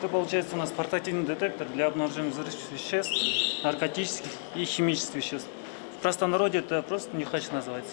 Это получается у нас портативный детектор для обнаружения взрывчатых веществ, наркотических и химических веществ. В простонародье это просто нюхач называется.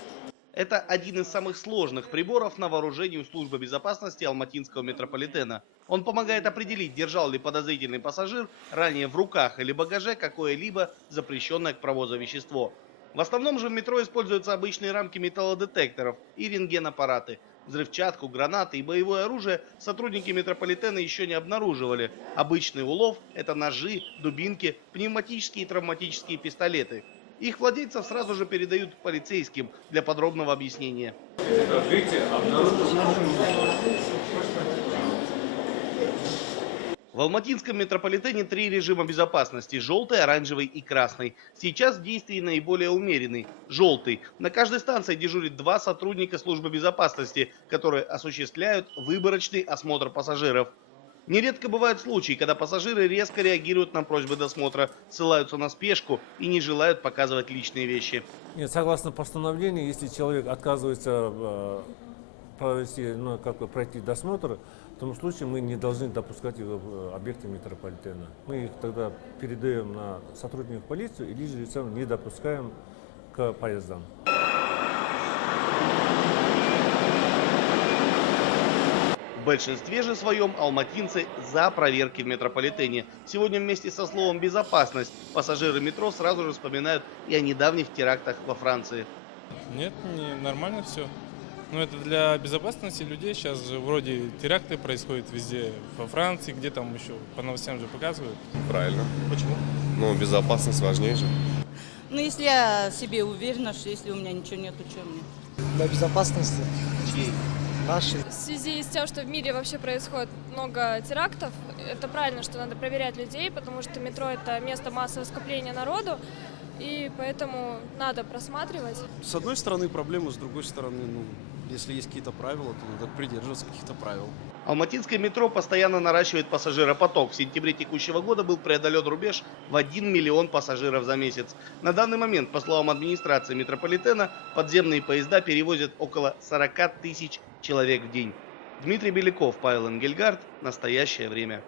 Это один из самых сложных приборов на вооружении у службы безопасности Алматинского метрополитена. Он помогает определить, держал ли подозрительный пассажир ранее в руках или багаже какое-либо запрещенное к провозу вещество. В основном же в метро используются обычные рамки металлодетекторов и рентген-аппараты. Взрывчатку, гранаты и боевое оружие сотрудники метрополитена еще не обнаруживали. Обычный улов – это ножи, дубинки, пневматические и травматические пистолеты. Их владельцев сразу же передают полицейским для подробного объяснения. В Алматинском метрополитене 3 режима безопасности – желтый, оранжевый и красный. Сейчас в действии наиболее умеренный – желтый. На каждой станции дежурит 2 сотрудника службы безопасности, которые осуществляют выборочный осмотр пассажиров. Нередко бывают случаи, когда пассажиры резко реагируют на просьбы досмотра, ссылаются на спешку и не желают показывать личные вещи. Нет, согласно постановлению, если человек отказывается пройти досмотр, в том случае мы не должны допускать его в объекты метрополитена. Мы их тогда передаем на сотрудников полиции или же лицом не допускаем к поездам. В большинстве же своем алматинцы за проверки в метрополитене. Сегодня вместе со словом «безопасность» пассажиры метро сразу же вспоминают и о недавних терактах во Франции. Нет, нормально все. Но это для безопасности людей. Сейчас же вроде теракты происходят везде. Во Франции, где там еще по новостям же показывают. Правильно. Почему? Ну, безопасность важнее же. Ну, если я себе уверена, что если у меня ничего нет, то что мне? Для безопасности. Чьей? Нашей. В связи с тем, что в мире вообще происходит много терактов, это правильно, что надо проверять людей, потому что метро – это место массового скопления народу, и поэтому надо просматривать. С одной стороны проблема, с другой стороны, если есть какие-то правила, то надо придерживаться каких-то правил. Алматинское метро постоянно наращивает пассажиропоток. В сентябре текущего года был преодолен рубеж в 1 миллион пассажиров за месяц. На данный момент, по словам администрации метрополитена, подземные поезда перевозят около 40 тысяч человек в день. Дмитрий Беляков, Павел Энгельгард. Настоящее время.